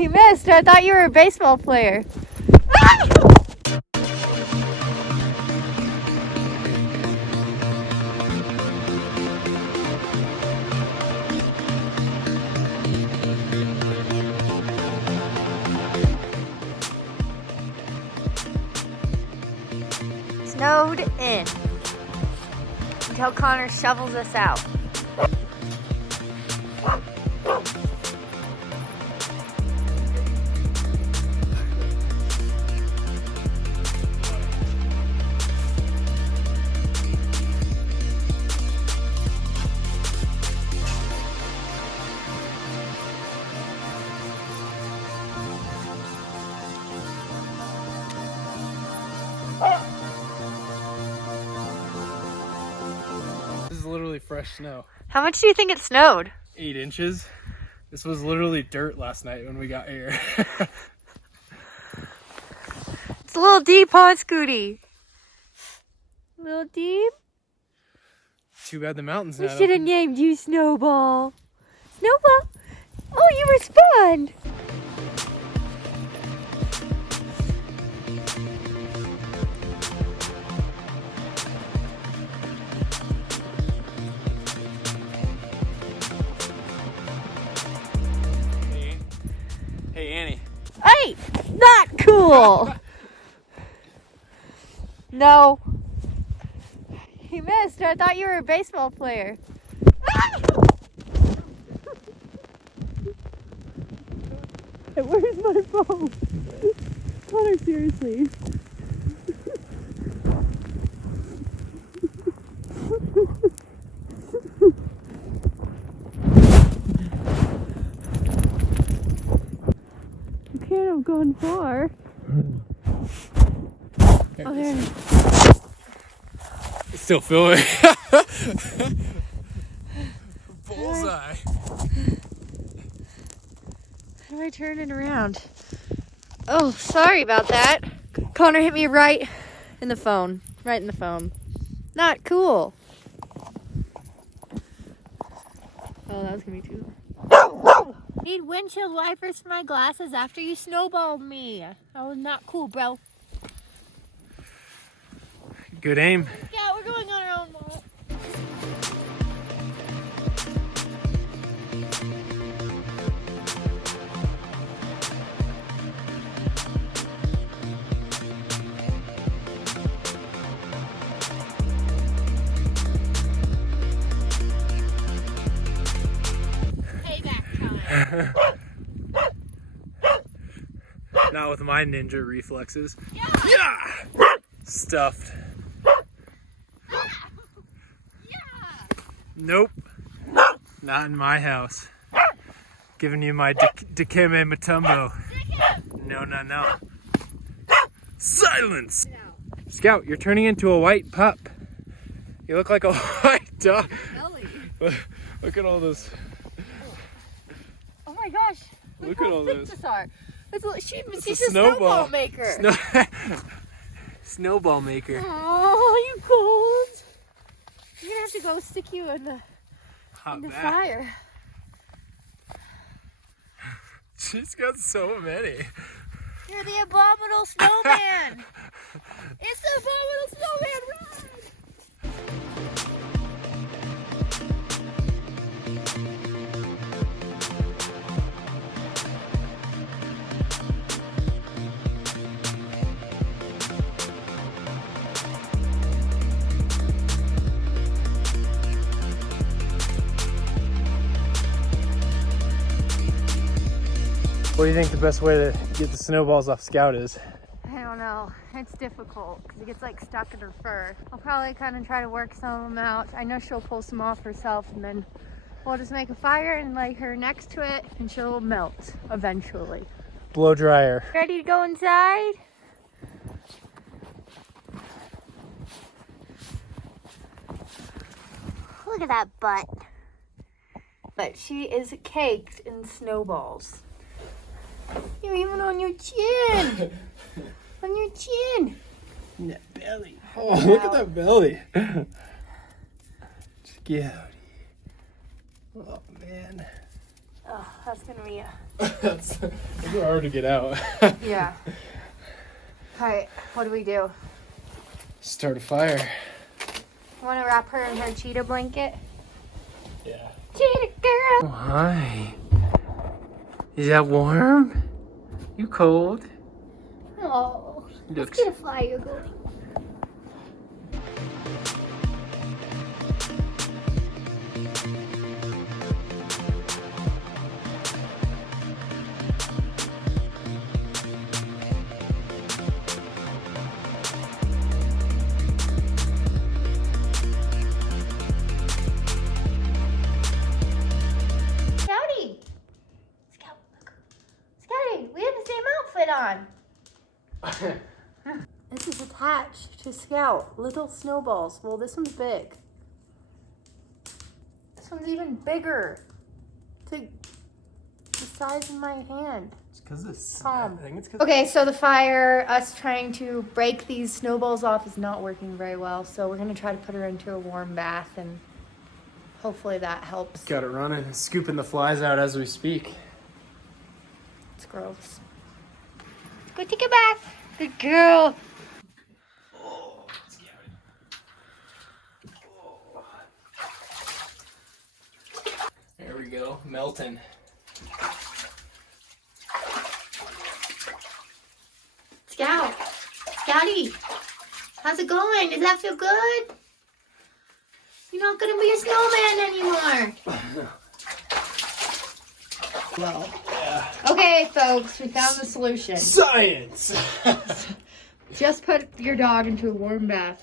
You missed. I thought you were a baseball player. Snowed in until Connor shovels us out. This is literally fresh snow. How much do you think it snowed? 8 inches. This was literally dirt last night when we got here. It's a little deep, huh, Scooty? A little deep? Too bad the mountains We had should have them. named you Snowball. Snowball? Oh, you respond. Hey, Annie. Hey, not cool. No. You missed. I thought you were a baseball player. Where's my phone? Connor, seriously. Okay, I'm going far. Oh, there. It's still filming. Bullseye. How do I turn it around? Oh, sorry about that. Connor hit me right in the phone. Right in the phone. Not cool. Oh, that was gonna be too. Need windshield wipers for my glasses after you snowballed me. That was not cool, bro. Good aim. Yeah, we're going on our own walk. Payback time. Not with my ninja reflexes. Yeah. Yeah! Stuffed. Yeah. Nope. Not in my house. Giving you my Dikembe Mutombo. No, no, no. Silence! Scout, you're turning into a white pup. You look like a white dog. Ellie. Look at all this. Oh my gosh. Look at all this. She's a snowball maker. Snowball maker. Oh, you cold. You're gonna have to go stick you in the Hot bath. fire. She's got so many. You're the abominable snowman. It's the abominable snowman. Run! What do you think the best way to get the snowballs off Scout is? I don't know. It's difficult because it gets like stuck in her fur. I'll probably kind of try to work some of them out. I know she'll pull some off herself, and then we'll just make a fire and lay her next to it, and she'll melt eventually. Blow dryer. Ready to go inside? Look at that butt. But she is caked in snowballs. You're even on your chin. On your chin. That belly. Oh, look at that belly. Scouty. Oh, man. Oh, that's gonna be It's hard to get out. yeah. Alright, what do we do? Start a fire. Want to wrap her in her cheetah blanket? Yeah. Cheetah girl! Oh, hi. Is that warm? You cold? Oh, Looks. let's get a fire going. Scouty! Scouty, we have the same outfit on. This is attached to Scout. Little snowballs. Well, this one's big. This one's even bigger. It's like the size of my hand. It's because it's. Calm. I think it's because. Okay, so the fire, us trying to break these snowballs off is not working very well. So we're going to try to put her into a warm bath and hopefully that helps. Got it running, scooping the flies out as we speak. It's gross. Go take it back. Good girl. There we go, melting. Scout. Scouty. How's it going? Does that feel good? You're not going to be a snowman anymore. Well. Yeah. Okay, folks, we found the solution. Science! Just put your dog into a warm bath,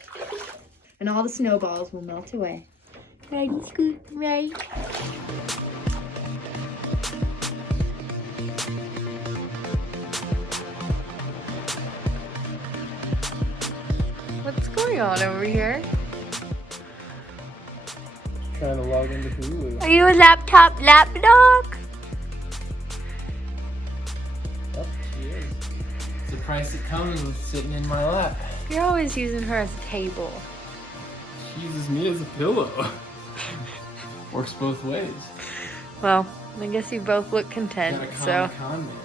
and all the snowballs will melt away. Right, Scoot, right? What's going on over here? Trying to log into Hulu. Are you a laptop lap dog? Oh, she is. It's the price it comes with sitting in my lap. You're always using her as a table. She uses me as a pillow. Works both ways. Well, I guess you both look content, Got a so. con man.